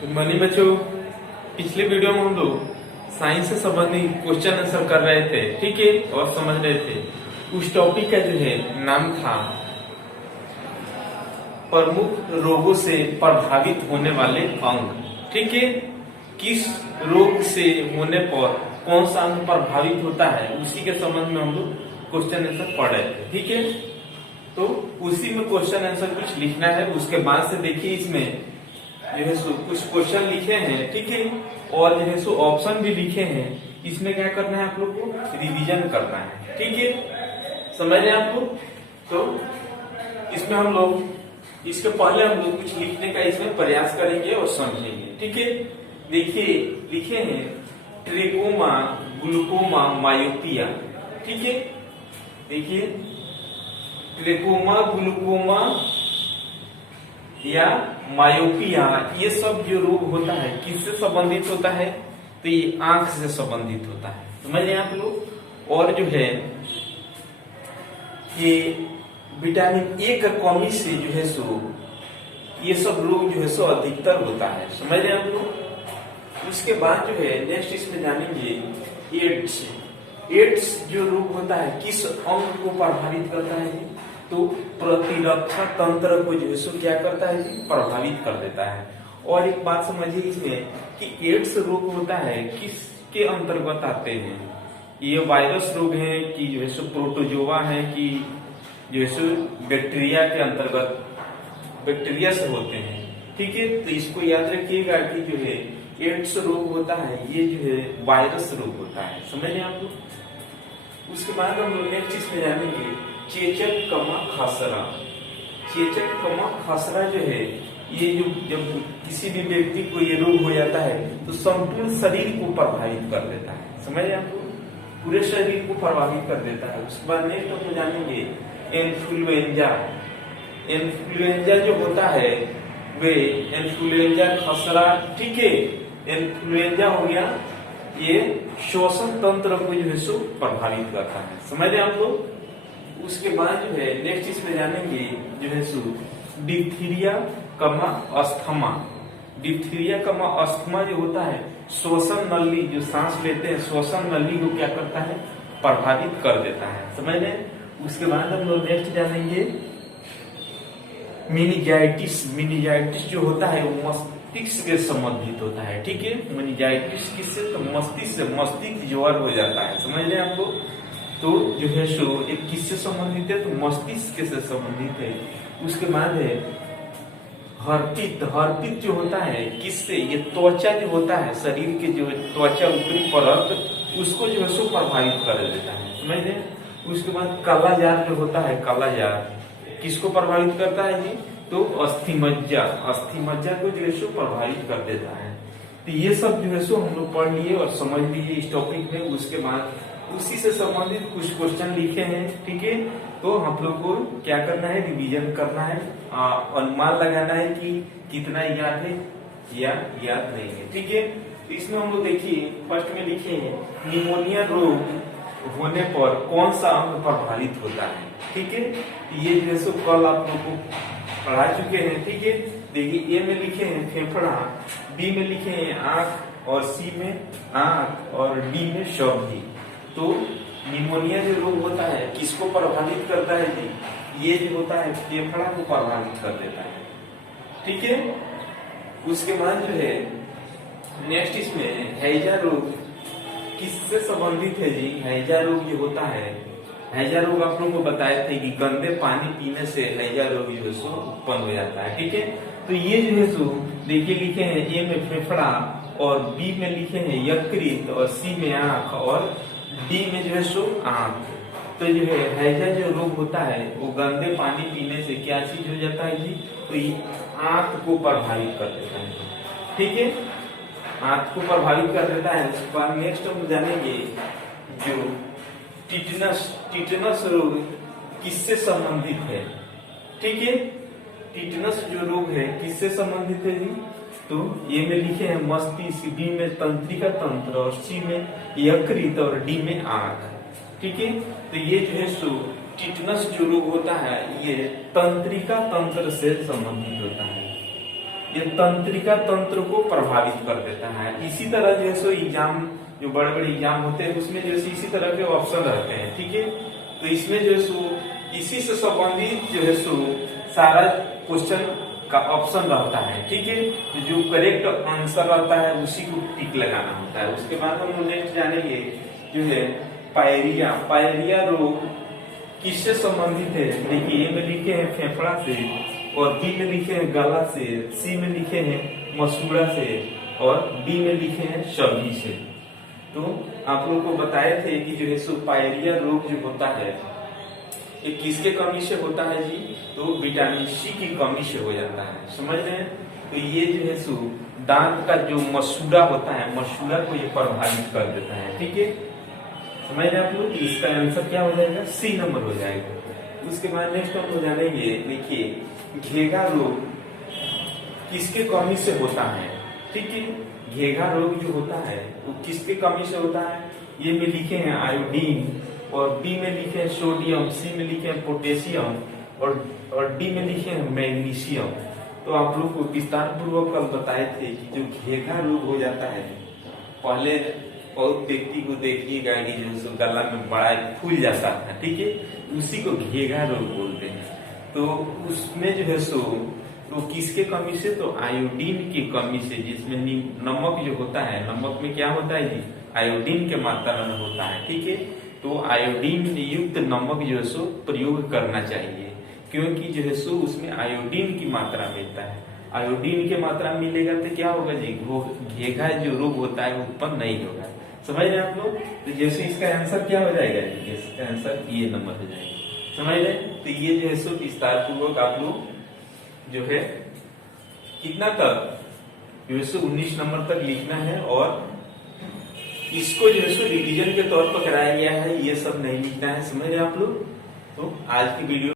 Good morning बच्चों। पिछले video में हम लोग साइंस से संबंधित क्वेश्चन आंसर कर रहे थे, ठीक है, और समझ रहे थे। उस टॉपिक का जो है नाम था प्रमुख रोगों से प्रभावित होने वाले अंग, ठीक है। किस रोग से होने पर कौन सा अंग प्रभावित होता है, उसी के संबंध में हम लोग क्वेश्चन आंसर पढ़ रहे थे, ठीक है। तो उसी में क्वेश्चन आंसर कुछ लिखना है। उसके बाद से देखिए इसमें जो है सो कुछ क्वेश्चन लिखे हैं, ठीक है, और जो है सो ऑप्शन भी लिखे हैं। इसमें क्या करना है, आप लोग को रिवीजन करना है, ठीक है। समझ रहे हैं आप लोग? तो इसमें हम लोग इसके पहले हम लोग कुछ लिखने का इसमें प्रयास करेंगे और समझेंगे, ठीक है। देखिए लिखे हैं ट्रेकोमा, ग्लूकोमा, मायोपिया, ठीक है। देखिए ट्रेकोमा, ग्लूकोमा या मायोपिया, ये सब जो रोग होता है किससे संबंधित होता है, तो ये आंख से संबंधित होता है, समझ रहे हैं आप लोग। और जो है ये विटामिन ए का कमी से जो है सो ये सब रोग जो है सो अधिकतर होता है, समझ रहे हैं आप लोग। उसके बाद जो है नेक्स्ट इसमें जानेंगे एड्स। एड्स जो रोग होता है किस अंग को प्रभावित करता है, तो प्रतिरक्षा तंत्र को जो है सो क्या करता है जी, प्रभावित कर देता है। और एक बात समझिए इसमें कि एड्स रोग होता है किसके अंतर्गत आते हैं, ये वायरस रोग है कि जो है सो प्रोटोजोआ है कि जो है सो बैक्टीरिया के अंतर्गत, बैक्टीरिया से होते हैं, ठीक है। तो इसको याद रखिएगा कि जो है एड्स रोग होता है ये जो है वायरस रोग होता है, समझ रहे हैं आप लोग। उसके बाद हम लोग नेक्स्ट इसमें जानेंगे चेचक कमा खसरा। चेचक कमा खसरा जो है ये जो जब किसी भी व्यक्ति को ये रोग हो जाता है तो संपूर्ण शरीर को प्रभावित कर देता है, समझ रहे हैं आप लोग, पूरे शरीर को प्रभावित कर देता है। उसके बाद नेक्स्ट हम जानेंगे इन्फ्लुएंजा। इन्फ्लुएंजा जो होता है वे इन्फ्लुएंजा खसरा, ठीक है। इन्फ्लुएंजा हो गया, ये श्वसन तंत्र को जो है सो प्रभावित करता है, समझ रहे हैं आप लोग। उसके बाद जो है नेक्स्ट इसमें जानेंगे जो है सो डिप्थीरिया कमा अस्थमा। डिप्थीरिया कमा अस्थमा जो होता है श्वसन नली, जो सांस लेते हैं श्वसन नली को क्या करता है, प्रभावित कर देता है, समझ रहे हैं। उसके बाद हम लोग नेक्स्ट जानेंगे मेनिंजाइटिस। मेनिंजाइटिस जो होता है वो मस्तिष्क से संबंधित होता है, ठीक है। मेनिंजाइटिस किससे, तो मस्तिष्क से, मस्तिष्क ज्वर हो जाता है, समझ रहे हैं आपको। तो जो है सो एक किससे संबंधित है, तो मस्तिष्क से संबंधित है। उसके बाद है हर्पित। हर्पित जो होता है किससे, ये त्वचा जो होता है शरीर के, जो त्वचा ऊपरी परत, उसको जो है सो प्रभावित कर देता है, समझ रहे हैं। उसके बाद कालाजार जो होता है, कालाजार किसको प्रभावित करता है जी, तो अस्थिमज्जा। अस्थिमज्जा को जो है सो प्रभावित कर देता है। तो ये सब जो है सो हम लोग पढ़ लिए और समझ लिए इस टॉपिक में। उसके बाद उसी से संबंधित कुछ क्वेश्चन लिखे हैं, ठीक है। तो हम लोग को क्या करना है, रिवीजन करना है, अनुमान लगाना है कि कितना याद है या याद नहीं है, ठीक है। तो इसमें हम लोग देखिए फर्स्ट में लिखे हैं निमोनिया रोग होने पर कौन सा अंग प्रभावित होता है, ठीक है। ये जो है सो कल आप लोग को पढ़ा चुके हैं, ठीक है। देखिए ए में लिखे हैं फेफड़ा, बी में लिखे हैं आंख, और सी में आंख, और डी में शवधी। तो निमोनिया जो रोग होता है किसको प्रभावित करता है जी, ये जो होता है फेफड़ा को प्रभावित कर देता है, ठीक है। उसके बाद जो है नेक्स्ट इसमें हैजा रोग किससे संबंधित है जी। हैजा रोग जो होता है, हैजा रोग आप लोगों को बताए थे कि गंदे पानी पीने से हैजा रोग जो है सो उत्पन्न हो जाता है, ठीक है। तो ये जो है सो देखिए लिखे हैं ए में फेफड़ा, और बी में लिखे हैं यकृत, और सी में आंख, और डी में जो है सो आंख। तो जो है हैजा जो रोग होता है वो गंदे पानी पीने से क्या चीज हो जाता है जी, तो ये आंख को प्रभावित कर देता है, ठीक है। आंख को प्रभावित कर देता है। उसके बाद नेक्स्ट हम जानेंगे जो टिटनस। टिटनस रोग किससे संबंधित है, ठीक है। टिटनस जो रोग है किससे संबंधित है जी, तो ये में लिखे हैं मस्तिष्क, बी में तंत्रिका तंत्र, और सी में यकृत, और डी में आंख, ठीक है। तो ये जो है सो टिटनस जो रोग होता है ये तंत्रिका तंत्र से संबंधित होता है। ये तंत्रिका तंत्र को प्रभावित कर देता है। इसी तरह जो है सो एग्जाम, जो बड़े बड़े एग्जाम होते हैं उसमें जो है इसी तरह के ऑप्शन रहते हैं, ठीक है। तो इसमें जो है सो इसी से संबंधित जो है सो सारा क्वेश्चन का ऑप्शन रहता है, ठीक है। तो जो करेक्ट आंसर रहता है उसी को टिक लगाना होता है। उसके बाद हम नेक्स्ट जानेंगे जो है पायरिया। पायरिया रोग किससे संबंधित है? देखिए ए में लिखे हैं फेफड़ा से, और बी में लिखे हैं गला से, सी में लिखे हैं मसूड़ा से, और डी में लिखे हैं सभी से। तो आप लोग को बताए थे कि जो है सो पायरिया रोग जो होता है ये किसके कमी से होता है जी? तो विटामिन सी की कमी से हो जाता है, समझ रहे हैं। तो ये जो है सो दांत का जो मसूड़ा होता है, मसूड़ा को ये प्रभावित कर देता है, ठीक है। समझ रहे आप लोग? इसका आंसर क्या हो जाएगा? सी नंबर हो जाएगा। उसके बाद नेक्स्ट हम लोग जानेंगे, देखिए घेगा रोग किसके कमी से होता है, ठीक है। घेगा रोग जो होता है वो किसके कमी से होता है? ये में लिखे हैं आयोडीन, और बी में लिखे हैं सोडियम, सी में लिखे हैं पोटेशियम, और डी में लिखे हैं मैग्नीशियम। तो आप लोग को विस्तार पूर्वक कल बताए थे कि जो घेगा रोग हो जाता है, पहले बहुत व्यक्ति को देखिएगा कि जो गला में बड़ा फूल जाता है, ठीक है, उसी को घेगा रोग बोलते हैं। तो उसमें जो है सो तो किसके कमी से? तो आयोडीन की कमी से, जिसमें नमक जो होता है, नमक में क्या होता है जी? आयोडीन के मात्रा में होता है, ठीक है। तो आयोडीन युक्त नमक जो है सो प्रयोग करना चाहिए, क्योंकि जो है सो उसमें आयोडीन की मात्रा मिलता है। आयोडीन की मात्रा मिलेगा तो क्या होगा जी? वो घेगा जो रोग होता है वो उत्पन्न नहीं होगा। समझ रहे आप लोग? तो जैसे इसका आंसर क्या हो जाएगा जी? इसका आंसर ये नंबर हो जाएगा, समझ रहे। तो ये जो है सो विस्तार पूर्वक आप लोग जो है कितना तक जो है सो 19 नंबर तक लिखना है, और इसको जो है सो रिवीजन के तौर पर कराया गया है, ये सब नहीं लिखना है, समझ रहे आप लोग। तो आज की वीडियो